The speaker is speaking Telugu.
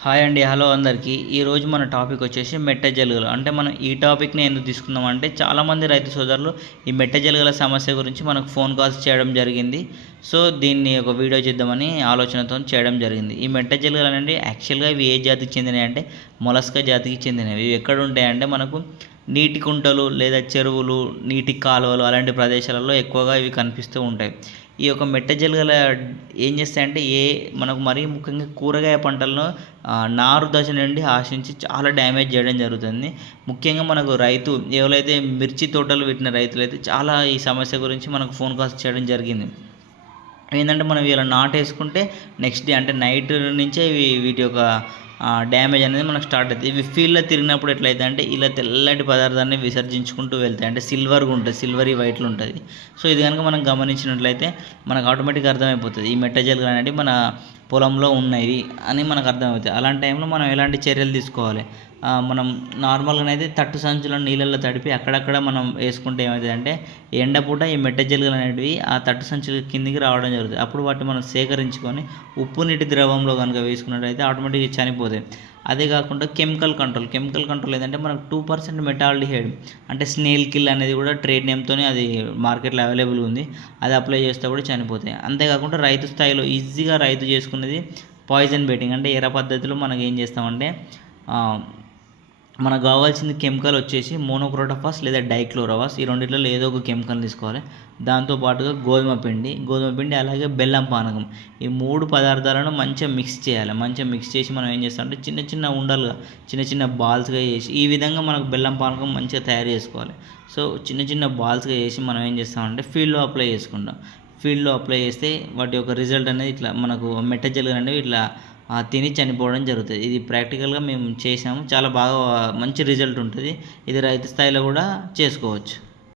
హాయ్ అండి. హలో అందరికీ. ఈరోజు మన టాపిక్ వచ్చేసి మెట్ట జలుగలు. అంటే మనం ఈ టాపిక్‌ని ఎందుకు తీసుకుందామంటే చాలామంది రైతు సోదరులు ఈ మెట్ట జలుగల సమస్య గురించి మనకు ఫోన్ కాల్స్ చేయడం జరిగింది. సో, దీన్ని ఒక వీడియో చేద్దామని ఆలోచనతోని చేయడం జరిగింది. ఈ మెట్ట జలుగలు అనేవి యాక్చువల్‌గా ఇవి ఏ జాతికి చెందినవి అంటే మొలస్కా జాతికి చెందినవి. ఇవి ఎక్కడ ఉంటాయంటే మనకు నీటి కుంటలు లేదా చెరువులు, నీటి కాలువలు అలాంటి ప్రదేశాలలో ఎక్కువగా ఇవి కనిపిస్తూ ఉంటాయి. ఈ యొక్క మెట్ట జలుగల ఏం చేస్తాయంటే మనకు మరీ ముఖ్యంగా కూరగాయ పంటలను నారు దశ నుండి ఆశించి చాలా డ్యామేజ్ చేయడం జరుగుతుంది. ముఖ్యంగా మనకు ఎవరైతే మిర్చి తోటలు పెట్టిన రైతులైతే చాలా ఈ సమస్య గురించి మనకు ఫోన్ కాల్స్ చేయడం జరిగింది. ఏందంటే మనం ఇలా నాటేసుకుంటే నెక్స్ట్ డే అంటే నైట్ నుంచే వీటి యొక్క డ్యామేజ్ అనేది మనకు స్టార్ట్ అవుతుంది. ఇవి ఫీల్డ్‌లో తిరిగినప్పుడు ఎట్లయితదంటే ఇలా తెల్లటి పదార్థాన్ని విసర్జించుకుంటూ వెళ్తాయి. అంటే సిల్వర్‌గా ఉంటుంది. సిల్వరీ వైట్‌లో ఉంటది. సో, ఇది గనుక మనం గమనించినట్లయితే మనకు ఆటోమేటిక్‌గా అర్థమైపోతది. ఈ మెట్ట జలుగలు అనేటివి మన పొలంలో ఉన్నవి అని మనకు అర్థమవుతాయి. అలాంటి టైంలో మనం ఎలాంటి చర్యలు తీసుకోవాలి? మనం నార్మల్‌గానైతే తట్టు సంచులను నీళ్ళల్లో తడిపి అక్కడక్కడ మనం వేసుకుంటే ఏమవుతదంటే ఎండపూట ఈ మెట్ట జలుగలు అనేటివి ఆ తట్టు సంచుల కిందికి రావడం జరుగుతుంది. అప్పుడు వాటిని మనం సేకరించుకొని ఉప్పు నీటి ద్రవంలో గనుక వేసుకున్నట్టయితే ఆటోమేటిక్‌గా చనిపోతాయి. అదే కాకుండా కెమికల్ కంట్రోల్ ఏందంటే మనకు 2% మెటాల్డిహైడ్ అంటే స్నేల్ కిల్ అనేది కూడా ట్రేడ్ నేమ్‌తోని అది మార్కెట్‌లో అవైలబుల్‌గా ఉంది. అది అప్లై చేస్తే కూడా చనిపోతాయి. అంతేకాకుండా రైతు స్థాయిలో ఈజీగా రైతు చేసుకునేది పాయిజన్ బెట్టింగ్. అంటే ఎర్ర పద్ధతిలో మనం ఏం చేస్తామంటే మనకు కావాల్సింది కెమికల్ వచ్చేసి మోనోక్రోటోఫాస్ లేదా డైక్లోరోవాస్ ఈ రెండిట్లలో ఏదో ఒక కెమికల్ తీసుకోవాలి. దాంతో పాటుగా గోధుమ పిండి అలాగే బెల్లం పానకం ఈ 3 పదార్థాలను మంచిగా మిక్స్ చేయాలి. మంచిగా మిక్స్ చేసి మనం ఏం చేస్తామంటే చిన్న చిన్న ఉండలుగా చిన్న చిన్న బాల్స్‌గా చేసి ఈ విధంగా మనకు బెల్లం పానకం మంచిగా తయారు చేసుకోవాలి. సో, చిన్న చిన్న బాల్స్‌గా చేసి మనం ఏం చేస్తామంటే ఫీల్డ్‌లో అప్లై చేసుకుంటాం. ఫీల్డ్‌లో అప్లై చేస్తే వాటి యొక్క రిజల్ట్ అనేది ఇట్లా మనకు మెట్ట జలుగలు అనేవి ఇట్లా తిని చనిపోవడం జరుగుతుంది. ఇది ప్రాక్టికల్‌గా మేము చేసాము. చాలా బాగా మంచి రిజల్ట్ ఉంటది. ఇది రైతు స్థాయిలో కూడా చేసుకోవచ్చు.